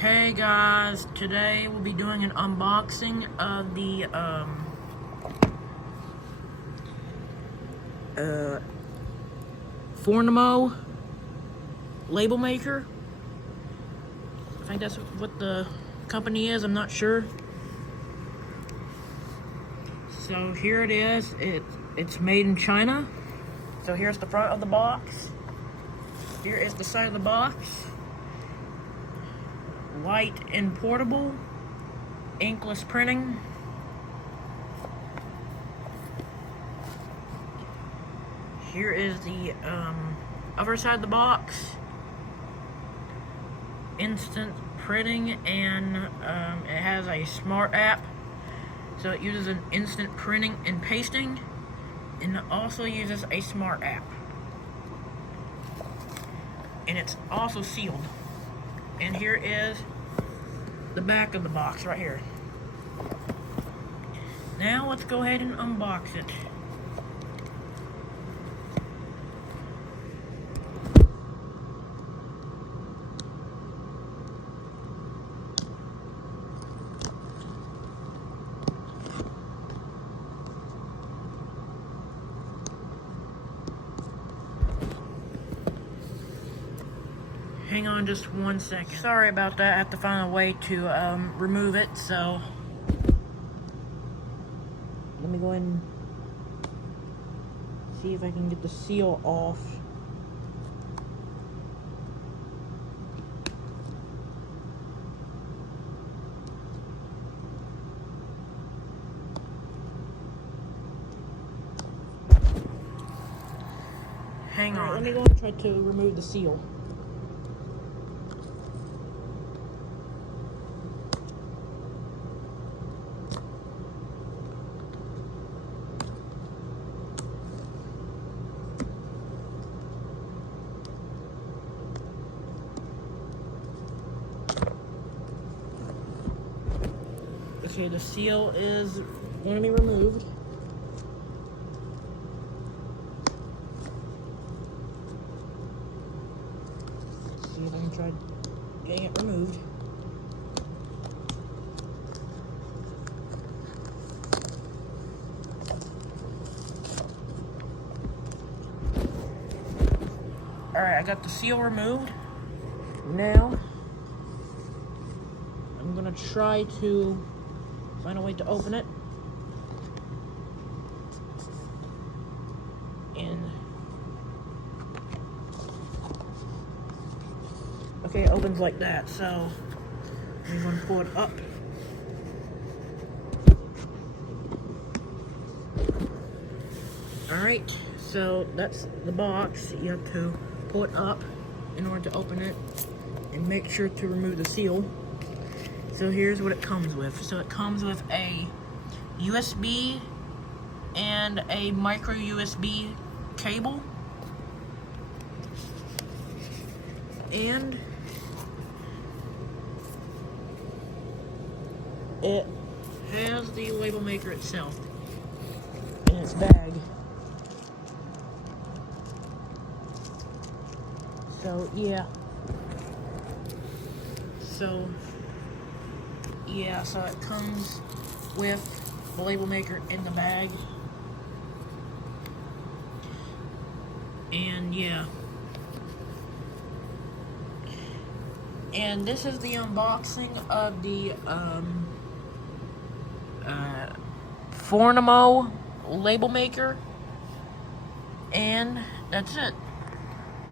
Hey guys, today we'll be doing an unboxing of the Phomemo label maker. I think that's what the company is, I'm not sure. So here it is. It's made in China. So here's the front of the box. Here is the side of the box. Light and portable, inkless printing. Here is the other side of the box. Instant printing, and it has a smart app, so it uses an instant printing and pasting, and it also uses a smart app. And it's also sealed. And here is the back of the box right here. Now let's go ahead and unbox it. Hang on just 1 second. Sorry about that, I have to find a way to remove it, so let me go ahead and see if I can get the seal off. Hang on. Let me go and try to remove the seal. Okay, the seal is going to be removed. Let's see if I can try getting it removed. Alright, I got the seal removed. Now, I'm going to try to find a way to open it. And okay, it opens like that, so I'm going to pull it up. Alright, so that's the box. You have to pull it up in order to open it and make sure to remove the seal. So here's what it comes with. So it comes with a USB and a micro USB cable. And it has the label maker itself in its bag. So yeah. So it comes with the label maker in the bag. And yeah. And this is the unboxing of the Phomemo label maker. And that's it.